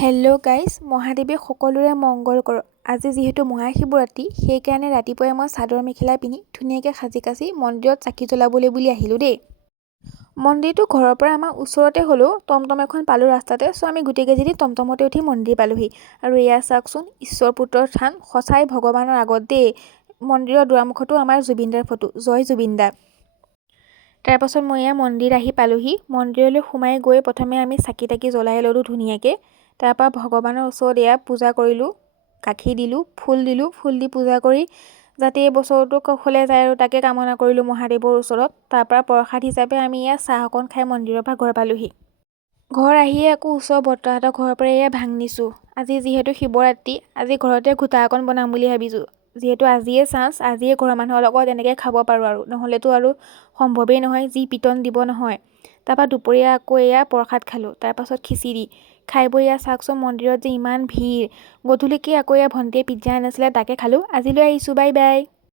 Hello' guys, মহাদেৱে সকলোৰে মংগল কৰক। আজি যিহেতু মহাশিৱৰাত্ৰি, সেইকাৰণে ৰাতিপুৱাই মই চাদৰ মেখেলা পিন্ধি ধুনীয়াকৈ সাজি কাচি মন্দিৰত চাকি জ্বলাবলৈ বুলি আহিলোঁ দেই। মন্দিৰটো ঘৰৰ পৰা আমাৰ ওচৰতে হ'লেও টমটম এখন পালোঁ ৰাস্তাতে, চ' আমি গোটেইকেইজনী টমটমতে উঠি মন্দিৰ পালোঁহি। আৰু এয়া চাওকচোন, ঈশ্বৰ পুত্ৰৰ থান, সঁচাই ভগৱানৰ আগত দেই। মন্দিৰৰ দুৱাৰমুখতো আমাৰ জুবিনদাৰ ফটো, জয় জুবিনদা। তাৰপাছত মই এয়া মন্দিৰ আহি পালোঁহি। মন্দিৰলৈ সোমাই গৈ প্ৰথমে আমি চাকি তাকি জ্বলাই ল'লোঁ ধুনীয়াকৈ। তাৰপৰা ভগৱানৰ ওচৰত এয়া পূজা কৰিলোঁ, গাখীৰ দিলোঁ, ফুল দি পূজা কৰি যাতে এই বছৰটো কুশলে যায় আৰু তাকে কামনা কৰিলোঁ মহাদেৱৰ ওচৰত। তাৰপৰা প্ৰসাদ হিচাপে আমি এয়া চাহ অকণ খাই মন্দিৰৰ পৰা ঘৰ পালোঁহি। ঘৰ আহিয়ে আকৌ ওচৰৰ বৰ্তাহঁতৰ ঘৰৰ পৰা এয়া ভাং নিছোঁ। আজি যিহেতু শিৱৰাত্ৰি, আজি ঘৰতে ঘোটা অকণ বনাম বুলি ভাবিছোঁ। যিহেতু আজিয়ে চান্স, আজিয়ে ঘৰৰ মানুহৰ লগত এনেকৈ খাব পাৰোঁ আৰু নহ'লেতো আৰু সম্ভৱেই নহয়, যি পিটন দিব নহয়। তাৰপৰা দুপৰীয়া আকৌ এয়া প্ৰসাদ খালোঁ, তাৰপাছত খিচিৰি খাই বৈ এয়া চাওকচোন মন্দিৰত যে ইমান ভিৰ। গধূলিকৈ আকৌ এয়া ভণ্টিয়ে পিজ্জা আনিছিলে, তাকে খালোঁ। আজিলৈ আহিছোঁ, বাই বাই।